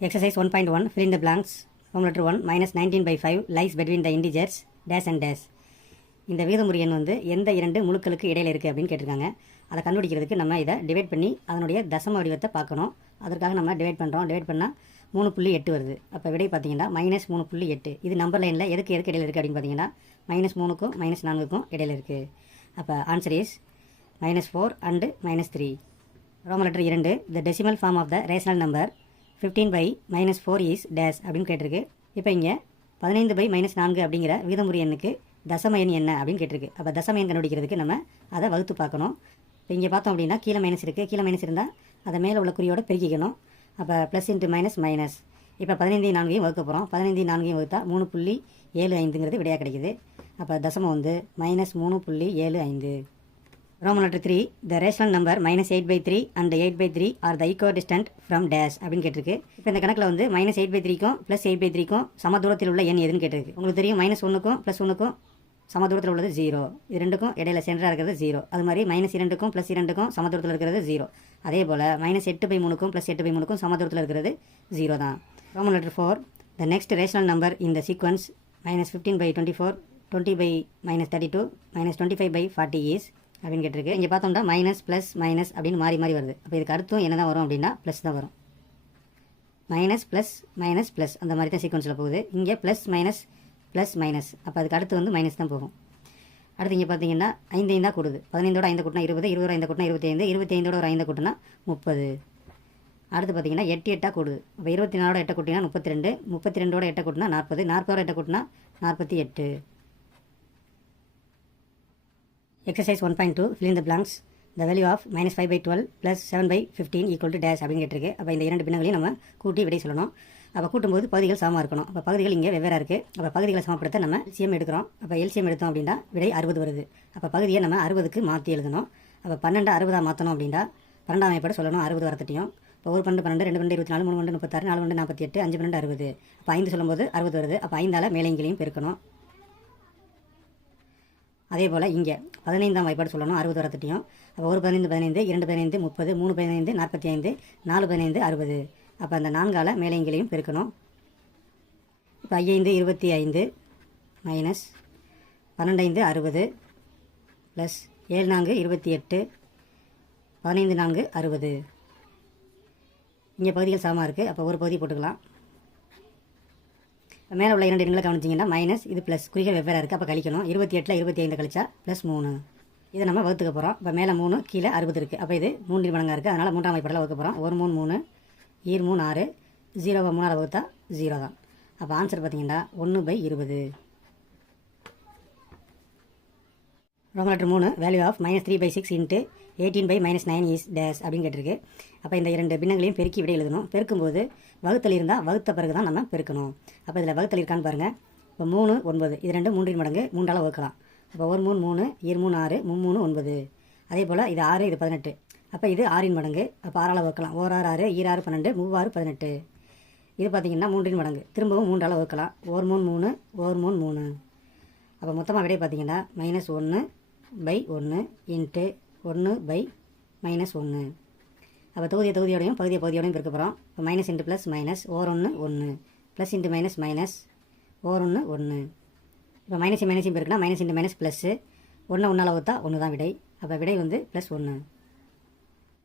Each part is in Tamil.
Exercise 1.1 fill in the blanks. Form letter 1 minus 19/5 lies between the integers dash and dash. இந்த விகிதமுறு எண் வந்து எந்த இரண்டு முழுக்களுக்கு இடையில இருக்குது அப்படின்னு கேட்டிருக்காங்க. அதை கண்டுபிடிக்கிறதுக்கு நம்ம இதை டிவைட் பண்ணி அதனுடைய தசம வடிவத்தை பார்க்கணும். அதற்காக நம்ம டிவைட் பண்ணுறோம். டிவைட் பண்ணால் 3.8 வருது. அப்போ விடை பார்த்தீங்கன்னா -3.8. இது நம்பர் லைனில் எதுக்கு இடையில இருக்குது அப்படின்னு பார்த்தீங்கன்னா -3க்கும் -4க்கும் இடையில இருக்குது. அப்போ answer is -4 and -3. Roman letter 2 the decimal form of the rational number 15/-4 is dash அப்படின்னு கேட்டிருக்கு. இப்போ இங்கே 15/-4 அப்படிங்கிற விகிதமுறு எண்ணுக்கு தசம எண் என்ன அப்படின்னு கேட்டிருக்கு. அப்போ தசம எண் கண்டுபிடிக்கிறதுக்கு நம்ம அதை வகுத்து பார்க்கணும். இப்போ இங்கே பார்த்தோம் அப்படின்னா கீழே மைனஸ் இருக்குது. கீழே மைனஸ் இருந்தால் அதை மேலே உள்ள குறியோட பெருக்கிக்கணும். அப்போ ப்ளஸ் இன்ட்டு மைனஸ் மைனஸ். இப்போ 15/4 வகுக்க போகிறோம். 15/4 வகுத்தா 3.75ங்கிறது விடையாக கிடைக்குது. அப்போ தசமம் வந்து -3.75. Roman letter 3 the rational number -8/3 and 8/3 are the equidistant from dash அப்படின்னு கேட்டிருக்கு. இப்போ இந்த கணக்கில் வந்து -8/3க்கும் +8/3க்கும் சம தூரத்தில் உள்ள எண் எதுன்னு கேட்டிருக்கு. உங்களுக்கு தெரியும் -1க்கும் +1க்கும் சம தூரத்தில் உள்ளது 0. இது ரெண்டுக்கும் இடையில சென்டராக இருக்கிறது 0. அது மாதிரி -2க்கும் +2க்கும் சம தூரத்தில் இருக்கிறது 0. அதே போல் -8/3க்கும் +8/3க்கும் சம தூரத்தில் இருக்கிறது 0 தான். Roman letter 4 the next rational number in the sequence -15/24 20/-32 -25/40 is அப்படின்னு கேட்டிருக்கு. இங்கே பார்த்தோம்னா மைனஸ் ப்ளஸ் மைனஸ் அப்படின்னு மாறி மாறி வருது. அப்போ இதுக்கு அடுத்தும் என்ன தான் வரும் அப்படின்னா ப்ளஸ் தான் வரும். மைனஸ் ப்ளஸ் மைனஸ் ப்ளஸ் அந்த மாதிரி தான் சீக்வன்ஸில் போகுது. இங்கே ப்ளஸ் மைனஸ் ப்ளஸ் மைனஸ். அப்போ அதுக்கு அடுத்து வந்து மைனஸ் தான் போகும். அடுத்து இங்கே பார்த்தீங்கன்னா 5 தான் கூடுது. 15ஓட 5 கூட்டினா 20, 20ஓட 5 கூட்டினா 25, 25ஓட ஒரு 5 கூட்டினா 30. அடுத்து பார்த்தீங்கன்னா 8 8 கூடுது. அப்போ 24ஓட 8 கூட்டினா 32, 32ஓட 8 கூட்டினா 40, 40ஓட 8 கூட்டினா 48. Exercise 1.2 fill in the blanks. The value of -5/12 plus 7/15 equal to dash அப்படின்னு கேட்டிருக்கு. அப்போ இந்த இரண்டு பின்னங்களையும் நம்ம கூட்டி விடை சொல்லணும். அப்போ கூட்டும்போது பகுதிகள் சமமாக இருக்கணும். அப்போ பகுதிகள் இங்கே வெவ்வேறாக இருக்குது. அப்போ பகுதிகளை சமப்படுத்த நம்ம LCM எடுக்கிறோம். அப்போ LCM எடுத்தோம் அப்படின்னா விடை 60 வருது. அப்போ பகுதியை நம்ம 60க்கு மாற்றி எழுதணும். அப்போ 12 60 மாற்றணும் அப்படின்னா 12ஆம் வாய்ப்பாடு சொல்லணும். 60 வரத்தட்டியும். இப்போ 1 12 12, 2 12 24, 3 12 36, 4 12 48, 5 12 60. அப்போ 5 சொல்லும்போது 60 வருது. அப்போ 5ஆல் மேலைங்களையும் பெருக்கணும். அதே போல் இங்கே 15ஆம் வாய்ப்பாடு சொல்லணும். 60 வரத்தட்டியும். அப்போ 1 15 15, 2 15 30, 3 15 45, 4 15 60. அப்போ அந்த 4ஆல் மேலைங்களையும் பெருக்கணும். இப்போ 5 25 மைனஸ் 12 60 ப்ளஸ் 7 4 28 15 4 60. இங்கே பகுதிகள் சமமாக இருக்குது. அப்போ ஒரு பகுதி போட்டுக்கலாம். மேலே உள்ள இரண்டு எண்களை கவனிச்சிங்கன்னா மைனஸ் இது ப்ளஸ் குறிகள் வெவ்வேறு இருக்குது. அப்போ கழிக்கணும். 28ல் 25 கழிச்சா +3. இதை நம்ம வகுத்துக்க போகிறோம். இப்போ மேலே 3 கீழே 60 இருக்குது. அப்போ இது 3 மடங்காக இருக்குது. அதனால் 3ஆம் வாய்ப்பாடில் வகுக்க போகிறோம். 1 3 3 ஈர் 3 6 0 3ஆல் வகுத்தா 0 தான். அப்போ ஆன்சர் பார்த்தீங்கன்னா 1/20. Roman letter 3 value of -3/6 into 18/-9 is dash அப்படின்னு கேட்டிருக்கு. அப்போ இந்த இரண்டு பின்னங்களையும் பெருக்கி விடை எழுதணும். பெருக்கும்போது வகுத்தல் இருந்தால் வகுத்த பிறகு தான் நம்ம பெருக்கணும். அப்போ இதில் வகுத்தல் இருக்கான்னு பாருங்கள். இப்போ 3 9 இது ரெண்டு 3 மடங்கு 3ஆல் வகுக்கலாம். அப்போ 1 3 3 ஈர் 3 6 3 9. அதே போல் இது 6 இது 18. அப்போ இது 6 மடங்கு. அப்போ 6ஆல் வகுக்கலாம். 1 6 6 ஈர் 6 12 3 6 18. இது பார்த்தீங்கன்னா 3 மடங்கு. திரும்பவும் 3ஆல் வகுக்கலாம். 1 3 3 1 3 3. அப்போ மொத்தமாக விடை பார்த்தீங்கன்னா -1/1 இன்ட்டு 1/-1. அப்போ தொகுதியோடையும் பகுதியோடையும் பெருக்க போகிறோம். இப்போ மைனஸ் இன்ட்டு ப்ளஸ் மைனஸ் ஓர் 1 1 ப்ளஸ் இன்ட்டு மைனஸ் மைனஸ் ஓர் 1 1. இப்போ மைனஸையும் பெருக்குனா மைனஸ் இன்ட்டு மைனஸ் ப்ளஸ்ஸு 1 1ஆல் வகுத்தா 1 தான் விடை. அப்போ விடை வந்து +1.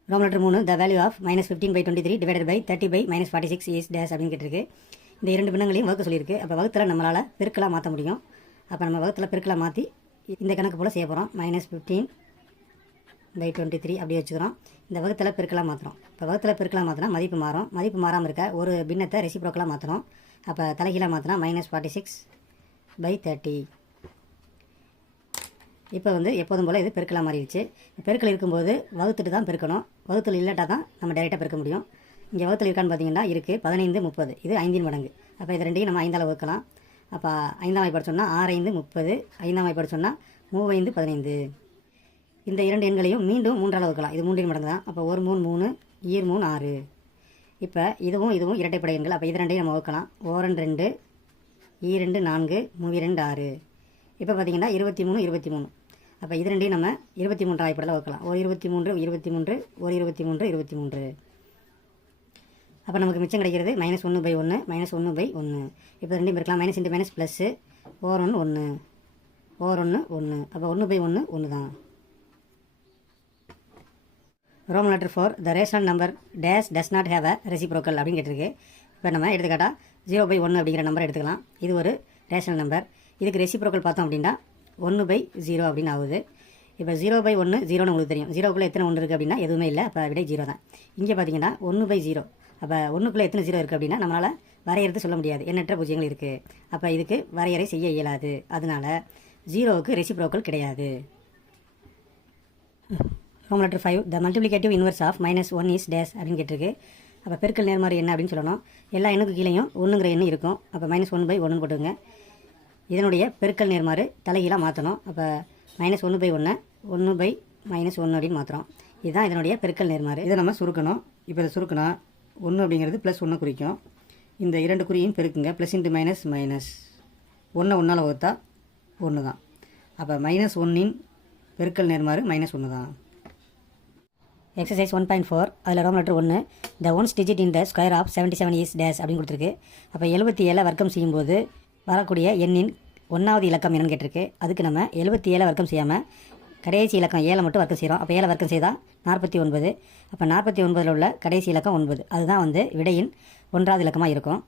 Roman letter 3 the value of -15/23 divided by 30/-46 is dash அப்படின்னு கேட்டிருக்கு. இந்த இரண்டு பின்னங்களையும் வகுக்க சொல்லியிருக்கு. அப்போ வகுத்தில் நம்மளால் பெருக்கலாக மாற்ற முடியும். அப்போ நம்ம வகுத்தில் பெருக்கலாக மாற்றி இந்த கணக்கு போல் செய்ய போகிறோம். -15/23 அப்படி வச்சுக்கிறோம். இந்த வகுத்தில் பெருக்கலாக மாற்றுறோம். இப்போ வகுத்தில் பெருக்கலாக மாற்றினா மதிப்பு மாறும். மதிப்பு மாறாமல் இருக்க ஒரு பின்னத்தை ரெசிப்ரோக்கலாக மாற்றணும். அப்போ தலைகீழாக மாற்றினா -46/30. இப்போ வந்து எப்போதும் போல் இது பெருக்கலாக மாறிடுச்சு. பெருக்கல் இருக்கும்போது வகுத்துட்டு தான் பெருக்கணும். வகுத்தல் இல்லாட்டா தான் நம்ம டைரெக்டாக பெருக்க முடியும். இங்கே வகுத்தல் இருக்கான்னு பார்த்தீங்கன்னா இருக்குது. 15 30 இது 5 மடங்கு. அப்போ இது ரெண்டையும் நம்ம 5ஆல் வகுக்கலாம். அப்போ 5ஆம் வாய்ப்பாடு சொன்னால் 6 5 30, 5ஆம் வாய்ப்பாடு சொன்னால் 3 5 15. இந்த இரண்டு எண்களையும் மீண்டும் 3ஆல் வகுக்கலாம். இது 3 மடங்கு தான். அப்போ 1 3 3 ஈர் 3 6. இப்போ இதுவும் இரட்டைப்படை எண்கள். அப்போ இது ரெண்டையும் நம்ம வகுக்கலாம். 1 2 ஈர் 2 4 3 2 6. இப்போ பார்த்தீங்கன்னா 23 23. அப்போ இது ரெண்டையும் நம்ம 23ஆம் வாய்ப்பாடில் வகுக்கலாம். ஒரு 23 23 ஒரு 23 23. அப்போ நமக்கு மிச்சம் கிடைக்கிறது -1/1 -1/1. இப்போ ரெண்டையும் இருக்கலாம், மைனஸ் இன்ட்டு மைனஸ் ப்ளஸ்ஸு ஓர் 1 1 ஓர் 1 1. அப்போ 1/1 1 தான். Roman letter 4 the rational number dash does not have a reciprocal அப்படின்னு கேட்டிருக்கு. இப்போ நம்ம எடுத்துக்காட்டா 0/1 அப்படிங்கிற நம்பர் எடுத்துக்கலாம். இது ஒரு ரேஷனல் நம்பர். இதுக்கு ரெசிப்ரோக்கல் பார்த்தோம் அப்படின்னா 1/0 அப்படின்னு ஆகுது. இப்போ 0/1 0ன்னு உங்களுக்கு தெரியும். 0க்குள்ளே எத்தனை 1 இருக்குது அப்படின்னா எதுவுமே இல்லை. அப்போ விடை 0 தான். இங்கே பார்த்தீங்கன்னா 1/0. அப்போ 1க்குள்ளே எத்தனை 0 இருக்குது அப்படின்னா நம்மளால் வரையறுத்து சொல்ல முடியாது, எண்ணற்ற பூஜ்ஜியங்கள் இருக்குது. அப்போ இதுக்கு வரையறை செய்ய இயலாது. அதனால 0க்கு ரெசிப்ரோக்கல் கிடையாது. Roman letter 5 the multiplicative inverse of -1 is dash அப்படின்னு கேட்டிருக்கு. அப்போ பெருக்கல் நேர்மாறு என்ன அப்படின்னு சொல்லணும். எல்லா எண்ணுக்கு கீழேயும் 1ங்கிற எண்ணு இருக்கும். அப்போ -1/1 போட்டுங்க. இதனுடைய பெருக்கல் நேர்மாறு தலைகீழாக மாற்றணும். அப்போ -1/1 1/-1 அப்படின்னு மாற்றுறோம். இதுதான் இதனுடைய பெருக்கல் நேர்மாறு. இதை நம்ம சுருக்கணும். இப்போ இதை சுருக்கினா 1 அப்படிங்கிறது +1 குறிக்கும். இந்த 2 குறியும் பெருக்குங்க. ப்ளஸ் இன்ட்டு மைனஸ் மைனஸ் 1 1ஆல் வகுத்தா 1 தான். அப்போ -1இன் பெருக்கல் நேர்மாறு -1 தான். எக்ஸசைஸ் 1.4 அதில் roman letter 1 the ones digit in the square of 77 is dash அப்படின்னு கொடுத்துருக்கு. அப்போ 77 வர்க்கம் செய்யும்போது வரக்கூடிய எண்ணின் 1வது இலக்கம் என்னன்னு கேட்டிருக்கு. அதுக்கு நம்ம 77 வர்க்கம் செய்யாமல் கடைசி இலக்கம் 7 மட்டும் வர்க்கம் செய்கிறோம். அப்போ 7 வர்க்கம் செய்தால் 49. அப்போ 49ல் உள்ள கடைசி இலக்கம் 9. அதுதான் வந்து விடையின் 1வது இலக்கமாக இருக்கும்.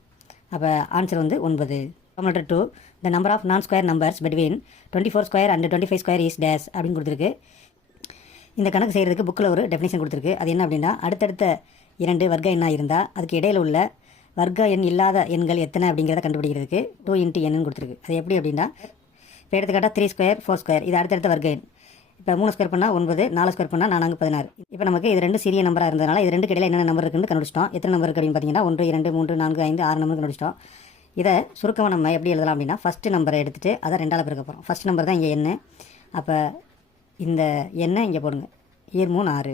அப்போ ஆன்சர் வந்து 9. Roman letter 2 the number of non square numbers between 24 square and 25 square is dash அப்படின்னு கொடுத்துருக்கு. இந்த கணக்கு செய்கிறதுக்கு புக்கில் ஒரு டெஃபினேஷன் கொடுத்துருக்கு. அது என்ன அப்படின்னா அடுத்தடுத்த 2 வர்க்க எண்ணாக இருந்தால் அதுக்கு இடையில் உள்ள வர்க்க எண் இல்லாத எண்கள் எத்தனை அப்படிங்கிறத கண்டுபிடிக்கிறதுக்கு 2 × n கொடுத்துருக்கு. அது எப்படி அப்படின்னா இப்போ எடுத்துக்காட்டால் 3 ஸ்கொயர் 4 ஸ்கொயர் இது அடுத்தடுத்த வர்க்க எண். இப்போ 3 ஸ்கொயர் பண்ணால் 9, 4 ஸ்கொயர் பண்ணால் 4 16. இப்போ நமக்கு இது 2 சிறிய நம்பராக இருந்ததுனால இது 2 இடையில என்னென்ன நம்பர் இருக்குன்னு கண்டுபிடிச்சிட்டோம். எத்தனை நம்பர் இருக்குது அப்படின்னு பார்த்தீங்கன்னா 1 2 3 4 5 6 நம்பர் கண்டுபிடிச்சிட்டோம். இதை சுருக்கமாக நம்ம எப்படி எழுதலாம் அப்படின்னா ஃபஸ்ட்டு நம்பரை எடுத்துகிட்டு அதை 2ஆல் பெருக்க போகிறோம். ஃபஸ்ட் நம்பர் தான் இங்கே எண்ணு. அப்போ இந்த எண்ணை இங்கே போடுங்க. 3 6.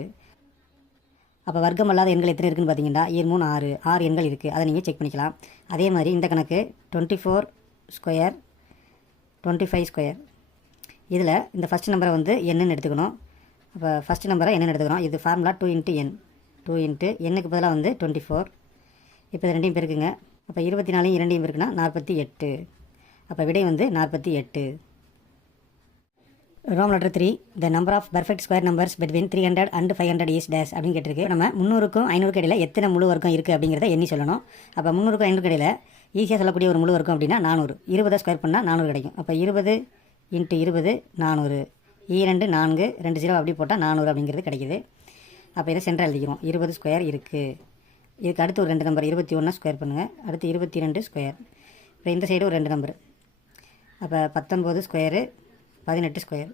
அப்போ வர்க்கம் அல்லாத எண்கள் எத்தனை இருக்குன்னு பார்த்தீங்கன்னா 3 6 6 எண்கள் இருக்குது. அதை நீங்கள் செக் பண்ணிக்கலாம். அதே மாதிரி இந்த கணக்கு 24 ஸ்கொயர் 25 ஸ்கொயர் இதில் இந்த ஃபஸ்ட் நம்பரை வந்து என்னன்னு எடுத்துக்கணும். அப்போ ஃபஸ்ட் நம்பரை என்னென்னு எடுத்துக்கணும். இது ஃபார்முலா 2 × n 2 × எண்ணுக்கு பதிலாக வந்து 24. இப்போ இது ரெண்டையும் பெருக்குங்க. அப்போ 24 2 இருக்குன்னா 48. அப்போ விடை வந்து 48. Roman letter 3 the number of perfect square numbers between 300 and 500 is dash அப்படின்னு கேட்டிருக்கு. நம்ம 300க்கும் 500க்கும் இடையில எத்தனை முழு வர்க்கம் இருக்குது அப்படிங்கிறத எண்ணி சொல்லணும். அப்போ 300க்கும் 500க்கும் இடையில ஈஸியாக சொல்லக்கூடிய ஒரு முழு வர்க்கம் அப்படின்னா 400. 20 ஸ்கொயர் பண்ணால் 400 கிடைக்கும். அப்போ 20 × 20 400. 2 4 2 0 அப்படி போட்டால் 400 அப்படிங்கிறது கிடைக்குது. அப்போ இதை சென்டர் எழுதிக்கிறோம். 20 ஸ்கொயர் இருக்குது. இதுக்கு அடுத்து ஒரு 2 நம்பர் 21 ஸ்கொயர் பண்ணுங்கள். அடுத்து 22 ஸ்கொயர். இப்போ இந்த சைடு ஒரு 2 நம்பர். அப்போ 19 ஸ்கொயரு 18 ஸ்கொயர்.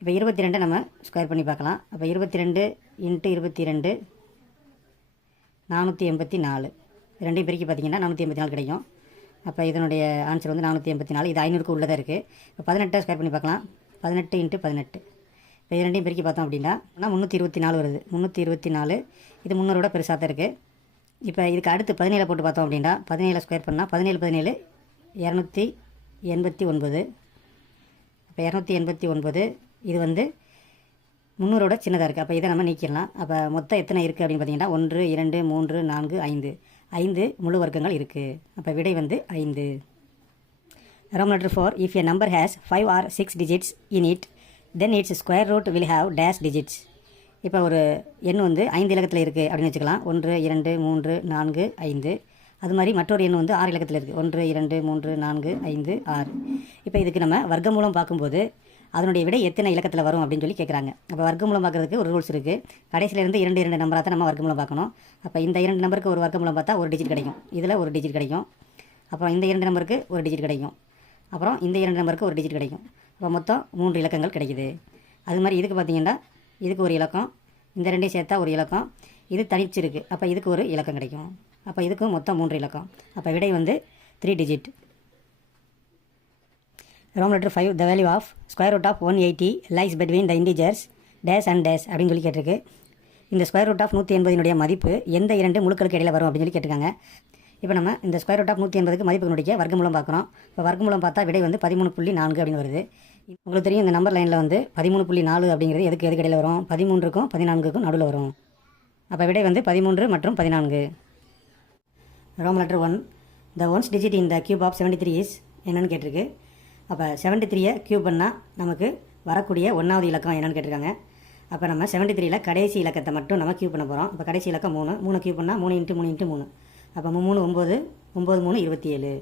இப்போ 22 நம்ம ஸ்கொயர் பண்ணி பார்க்கலாம். அப்போ 22 × 22 484. ரெண்டையும் பெருக்கி பார்த்தீங்கன்னா 484 கிடைக்கும். அப்போ இதனுடைய ஆன்சர் வந்து 484. இது 500க்கு உள்ளதாக இருக்குது. இப்போ 18 ஸ்கொயர் பண்ணி பார்க்கலாம். 18 × 18. இப்போ இது ரெண்டையும் பெருக்கி பார்த்தோம் அப்படின்னா 324 வருது. 324 இது 300 பெருசாக தான் இருக்குது. இப்போ இதுக்கு அடுத்து 17 போட்டு பார்த்தோம் அப்படின்னா 17 ஸ்கொயர் பண்ணால் 17 17 289. இப்போ 289 இது வந்து 300 சின்னதாக இருக்குது. அப்போ இதை நம்ம நீக்கிடலாம். அப்போ மொத்தம் எத்தனை இருக்குது அப்படின்னு பார்த்தீங்கன்னா 1 2 3 4 5 5 முழு வர்க்கங்கள் இருக்குது. அப்போ விடை வந்து 5. Roman letter 4 if a number has 5 or 6 digits in it then its square root will have dash digits. இப்போ ஒரு எண் வந்து 5 இலக்கத்தில் இருக்குது அப்படின்னு வச்சுக்கலாம். 1 2 3 4 5. அது மாதிரி மற்றொரு எண் வந்து 6 இலக்கத்தில் இருக்குது. 1 2 3 4 5 6. இப்போ இதுக்கு நம்ம வர்க்கமூலம் பார்க்கும்போது அதனுடைய விடை எத்தனை இலக்கத்தில் வரும் அப்படின்னு சொல்லி கேட்குறாங்க. அப்போ வர்க்கமூலம் பார்க்குறதுக்கு ஒரு ரூல்ஸ் இருக்குது. கடைசியிலேருந்து 2 2 நம்பராக தான் நம்ம வர்க்கமூலம் பார்க்கணும். அப்போ இந்த 2 நம்பருக்கு ஒரு வர்க்கமூலம் பார்த்தா ஒரு டிஜிட் கிடைக்கும். இதில் ஒரு டிஜிட் கிடைக்கும். அப்புறம் இந்த 2 நம்பருக்கு ஒரு டிஜிட் கிடைக்கும். அப்புறம் இந்த 2 நம்பருக்கு ஒரு டிஜிட் கிடைக்கும். அப்போ மொத்தம் 3 இலக்கங்கள் கிடைக்குது. அது மாதிரி இதுக்கு பார்த்தீங்கன்னா இதுக்கு ஒரு இலக்கம், இந்த ரெண்டையும் சேர்த்தா ஒரு இலக்கம், இது தனிச்சிருக்கு. அப்போ இதுக்கு ஒரு இலக்கம் கிடைக்கும். அப்போ இதுக்கும் மொத்தம் 3 இலக்கம். அப்போ விடை வந்து 3 digit. Roman letter 5 the value of square root of 180 lies between the integers dash and dash அப்படின்னு சொல்லி கேட்டிருக்கு. இந்த ஸ்கொயர் ரூட் ஆஃப் 180 மதிப்பு எந்த 2 முழுக்களுக்கு இடையில வரும் அப்படின்னு சொல்லி கேட்டிருக்காங்க. இப்போ நம்ம இந்த ஸ்கொயர் ரூட் ஆஃப் 180க்கு மதிப்பு கண்டுபிடிக்க வர்க்கமூலம் பார்க்குறோம். இப்போ வர்க்கமூலம் பார்த்தா விடை வந்து 13.4 அப்படின்னு வருது. உங்களுக்கு தெரியும் இந்த நம்பர் லைனில் வந்து 13.4 அப்படிங்கிறது எதுக்கு இடையில வரும்? 13க்கும் 14க்கும் நடுவில் வரும். அப்போ விடை வந்து 13 மற்றும் 14. Roman letter 1 the ones digit in the cube of 73 is என்னன்னு கேட்டிருக்கு. அப்போ 73 கியூப் பண்ணால் நமக்கு வரக்கூடிய ஒன்றாவது இலக்கம் என்னன்னு கேட்டிருக்காங்க. அப்போ நம்ம 73ல் கடைசி இலக்கத்தை மட்டும் நம்ம கியூப் பண்ண போகிறோம். அப்போ கடைசி இலக்கம் 3 கியூப் பண்ணால் 3 × 3 × 3. அப்போ 3 9 9 3 27.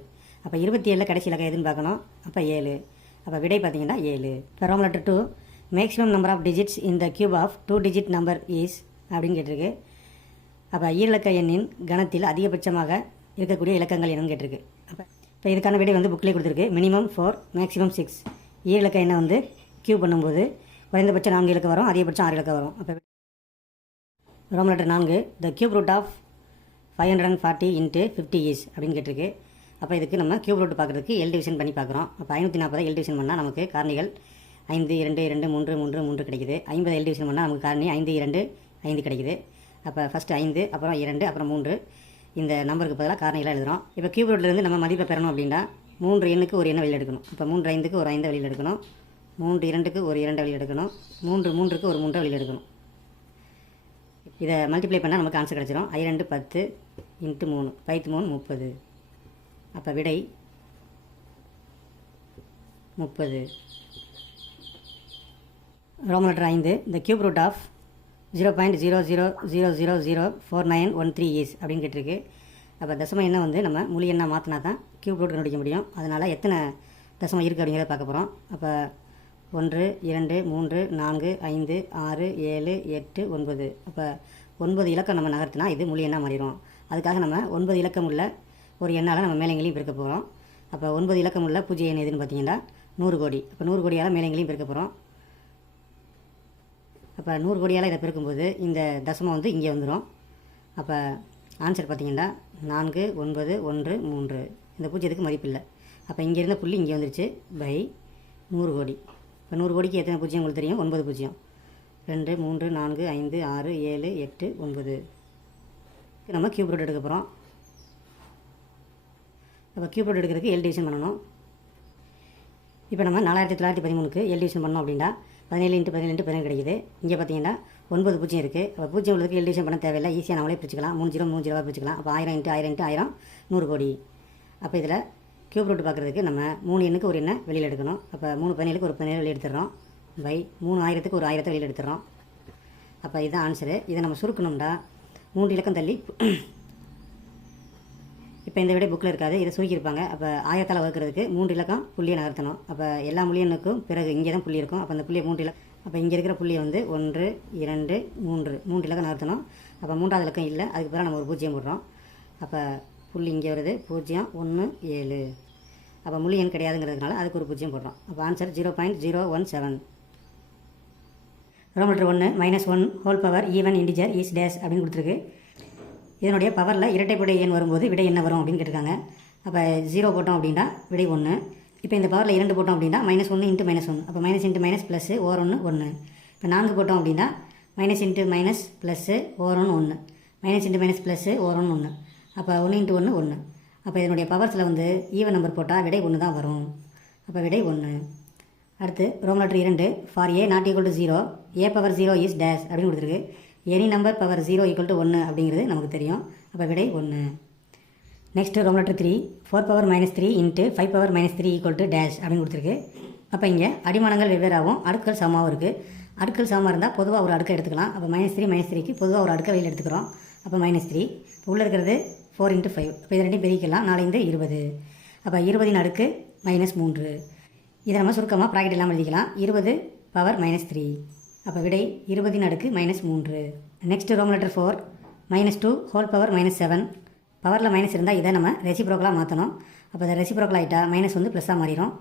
அப்போ 27ல் கடைசி இலக்கம் எதுன்னு பார்க்கணும். அப்போ 7. அப்போ விடை பார்த்தீங்கன்னா 7. இப்போ roman letter 2 maximum number of digits in the cube of 2 digit number is அப்படின்னு கேட்டிருக்கு. அப்போ ஈரிலக்க எண்ணின் கணத்தில் அதிகபட்சமாக இருக்கக்கூடிய இலக்கங்கள் என்னன்னு கேட்டிருக்கு. அப்போ இப்போ இதுக்கான விடை வந்து புக்கிலே கொடுத்துருக்கு. Minimum 4 maximum 6. ஈரிலக்க எண்ணை வந்து கியூப் பண்ணும்போது குறைந்தபட்சம் 4 இலக்கம் வரும், அதிகபட்சம் 6 இலக்கம் வரும். அப்போ Roman letter 4 the cube root of 540 × 50 is அப்படின்னு கேட்டிருக்கு. அப்போ இதுக்கு நம்ம கியூப் ரூட் பார்க்குறதுக்கு எல் டிவிஷன் பண்ணி பார்க்குறோம். அப்போ 540 எல் டிவிஷன் பண்ணால் நமக்கு காரணிகள் 5 2 2 3 3 3 கிடைக்குது. 50 எல் டிவிஷன் பண்ணால் நமக்கு காரணி 5 2 5 கிடைக்குது. அப்போ ஃபஸ்ட்டு 5, அப்புறம் 2, அப்புறம் 3 இந்த நம்பருக்கு பதிலாக காரணிகளாக எழுதுகிறோம். இப்போ கியூப் ரூட்லேருந்து நம்ம மதிப்பை பெறணும் அப்படின்னா 3 எண்ணுக்கு ஒரு எண்ணை வெளியில் எடுக்கணும். இப்போ 3 5க்கு ஒரு 5 வெளியில் எடுக்கணும், 3 2க்கு ஒரு 2 வெளியில் எடுக்கணும், 3 3க்கு ஒரு 3 வெளியில் எடுக்கணும். இதை மல்டிப்ளை பண்ணால் நமக்கு ஆன்சர் கிடச்சிரும். I 2 10 × 3 5 3 30. அப்போ விடை 30. Roman letter 5 the cube root of 0.00004913 is அப்படின்னு கேட்டிருக்கு. அப்போ தசம எண்ணை வந்து நம்ம முழு எண்ணாக மாற்றினா தான் கியூப் ரூட் கண்டுபிடிக்க முடியும். அதனால் எத்தனை தசமம் இருக்குது அப்படிங்கிறத பார்க்க போகிறோம். அப்போ 1 2 3 4 5 6 7 8 9. அப்போ 9 இலக்கம் நம்ம நகர்த்தினா இது முழு எண்ணாக மாறிடும். அதுக்காக நம்ம 9 இலக்கம் உள்ள ஒரு எண்ணால் நம்ம மேலங்களையும் பெருக்க போகிறோம். அப்போ 9 இலக்கம் உள்ள பூஜ்ய எண் எதுன்னு பார்த்தீங்கன்னா 100 கோடி. அப்போ 100 கோடியால் மேலங்களையும் பெருக்க போகிறோம். அப்போ 100 கோடியால் இதை பெருக்கும்போது இந்த தசமம் வந்து இங்கே வந்துடும். அப்போ ஆன்சர் பார்த்தீங்கன்னா 4 9 1 3. இந்த பூஜ்ஜியத்துக்கு மதிப்பு இல்லை. அப்போ இங்கே இருந்த புள்ளி இங்கே வந்துருச்சு பை 100 கோடி. இப்போ 100 கோடிக்கு எத்தனை பூஜ்ஜியம் உங்களுக்கு தெரியும்? 9 பூஜ்ஜியம். 2 3 4 5 6 7 8 9. நம்ம கியூப் ரூட் எடுக்க போகிறோம். அப்போ கியூப் ரூட் எடுக்கிறதுக்கு எல் டிவிஷன் பண்ணணும். இப்போ நம்ம 4913க்கு எல் டிவிஷன் பண்ணோம் அப்படின்னா 17 × 17 × 17 கிடைக்குது. இங்கே பார்த்தீங்கன்னா 9 பூஜ்ஜியம் இருக்குது. அப்போ பூஜ்ஜியம் உள்ளதுக்கு எல் டிவிஷன் பண்ண தேவையில்லை, ஈஸியாக நம்மளே பிரிச்சுக்கலாம். 3 0 3 0 பிரிச்சுக்கலாம். அப்போ 1000 × 1000 × 1000 100 கோடி. அப்போ இதில் கியூப் ரூட் பார்க்குறதுக்கு நம்ம 3 எண்ணுக்கு ஒரு எண்ணை வெளியில் எடுக்கணும். அப்போ 3 17க்கு ஒரு 17 வெளியே எடுத்துடுறோம் பை 3000க்கு ஒரு 1000 வெளியில் எடுத்துடுறோம். அப்போ இதுதான் ஆன்சரு. இதை நம்ம சுருக்கணும்னா 3 இலக்கம் தள்ளி இப்போ இந்த விட புக்கில் இருக்காது, இதை சுருக்கியிருப்பாங்க. அப்போ 1000ஆல் வகுக்கிறதுக்கு 3 இலக்கம் புள்ளியை நகர்த்தணும். அப்போ எல்லா முள்ளியனுக்கும் பிறகு இங்கே தான் புள்ளி இருக்கும். அப்போ அந்த புள்ளியை 3 இலக்கம், அப்போ இங்கே இருக்கிற புள்ளியை வந்து 1 2 3 இலக்கம் நகர்த்தணும். அப்போ 3வது இலக்கம் இல்லை, அதுக்கு பிறகு நம்ம ஒரு பூஜ்ஜியம் போடுறோம். அப்போ புள்ளி இங்கே வருது 0 1 7. அப்போ முழு எண் கிடையாதுங்கிறதுனால அதுக்கு ஒரு பூஜ்ஜியம் போடுறோம். அப்போ answer 0.017. Roman letter 1 -1 whole power even integer is dash அப்படின்னு கொடுத்துருக்கு. இதனுடைய பவரில் இரட்டைப்படை எண் வரும்போது விடை என்ன வரும் அப்படின்னு கேட்டிருக்காங்க. அப்போ 0 போட்டோம் அப்படின்னா விடை 1. இப்போ இந்த பவரில் 2 போட்டோம் அப்படின்னா -1 × -1. அப்போ -× ப்ளஸ் ஓர் 1 1. இப்போ 4 போட்டோம் அப்படின்னா -× ப்ளஸ் ஓர் 1 1. -× ப்ளஸ் ஓர் 1 1. அப்போ 1 × 1 1. அப்போ இதனுடைய பவர்ஸில் வந்து ஈவன் நம்பர் போட்டால் விடை 1 தான் வரும். அப்போ விடை 1. அடுத்து Roman letter 2 for a not equal to 0 a power 0 is dash அப்படின்னு கொடுத்துருக்கு. Any number power 0 equal to 1 அப்படிங்கிறது நமக்கு தெரியும். அப்போ விடை 1. Next Roman letter 3 4 power -3 × 5 power -3 equal to dash அப்படின்னு கொடுத்துருக்கு. அப்போ இங்கே அடிமானங்கள் வெவ்வேறாகவும் அடுக்குகள் சமமாகவும் இருக்குது. அடுக்குகள் சமமாக இருந்தால் பொதுவாக ஒரு அடுக்கை எடுத்துக்கலாம். அப்போ -3 -3க்கு பொதுவாக ஒரு அடுக்கை வெளியில் எடுத்துக்கிறோம். அப்போ -3 இப்போ உள்ளே இருக்கிறது 4 × 5. அப்போ இது ரெண்டையும் பெருக்கலாம். 4 5 20. அப்போ 20 அடுக்கு -3. இதை நம்ம சுருக்கமாக ப்ராக்கெட் இல்லாமல் எழுதிக்கலாம். 20 பவர் -3. அப்போ விடை 20 அடுக்கு -3. Next Roman letter 4 -2 whole power -7. பவரில் மைனஸ் இருந்தால் இதை நம்ம ரெசிப்ரோக்கலாக மாற்றணும். அப்போ அதை ரெசிப்ரோக்கல் ஆகிட்டா மைனஸ் வந்து ப்ளஸ்ஸாக மாறிடும்.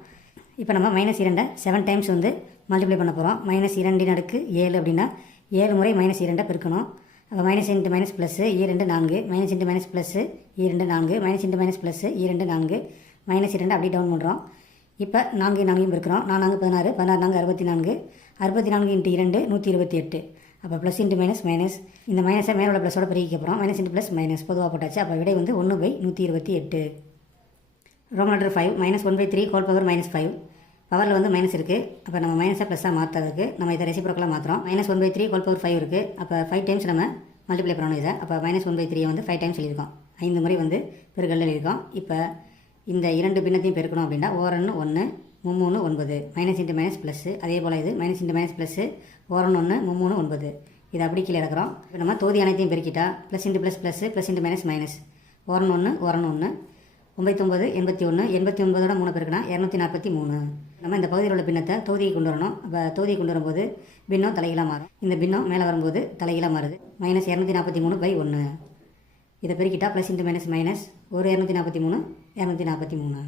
இப்போ நம்ம -2 7 டைம்ஸ் வந்து மல்டிப்ளை பண்ண போகிறோம். -2 அடுக்கு 7 அப்படின்னா 7 முறை -2 பெருக்கணும். அப்போ -× ப்ளஸ் 2 4 -× ப்ளஸ் 2 4 -× ப்ளஸ் 2 4 -2 அப்படியே டவுன் பண்ணுறோம். இப்போ 4 4 பெருக்கிறோம். 4 4 16 16 64 64 × 2 128. அப்போ ப்ளஸ் இன்ட்டு மைனஸ் இந்த மைனஸை மேலே ப்ளஸோட பெருக்கிக்க போகிறோம். மைனஸ் இன்ட்டு ப்ளஸ் மைனஸ் பொதுவாக போட்டாச்சு. அப்போ விடை வந்து 1/128. Roman letter 5 -1/3 whole power -5. பவரில் வந்து மைனஸ் இருக்குது. அப்போ நம்ம மைனஸை ப்ளஸ்ஸாக மாற்றுறதுக்கு நம்ம இதை ரெசிப்ரோக்கலாக மாற்றுறோம். -1/3 ஹோல் பவர் 5 இருக்குது. அப்போ 5 டைம்ஸ் நம்ம மல்டிப்ளை பண்ணணும் இதை. அப்போ -1/3 வந்து 5 டைம்ஸ் எழுதியிருக்கோம், 5 முறை வந்து பெருக்கல் எழுதியிருக்கோம். இப்போ இந்த இரண்டு பின்னத்தையும் பெருக்கணும் அப்படின்னா ஓரன்னு 1 3 9 மைனஸ் இன்ட்டு மைனஸ் ப்ளஸ்ஸு, அதே போல் இது மைனஸ் இன்ட்டு மைனஸ் ப்ளஸ்ஸு ஓரன்னு 1 3 9. இதை அப்படி கீழே இறக்குறோம். இப்போ நம்ம தொகுதி அனைத்தையும் பெருக்கிட்டா plus into plus plus plus into minus minus ஓரன்னு 1 ஓரன்னு 1 99 81 89ஓட 3 பெருக்கினா 243. நம்ம இந்த பகுதியில் உள்ள பின்னத்தை தொகுதியை கொண்டு வரணும். அப்போ தொகுதியை கொண்டு வரும்போது பின்னம் தலைகீழாக மாறும். இந்த பின்னம் மேலே வரும்போது தலைகீழாக மாறுது. -243/1. இதை பெருக்கிட்டா ப்ளஸ் இன்ட்டு மைனஸ் மைனஸ் ஒரு 243 243.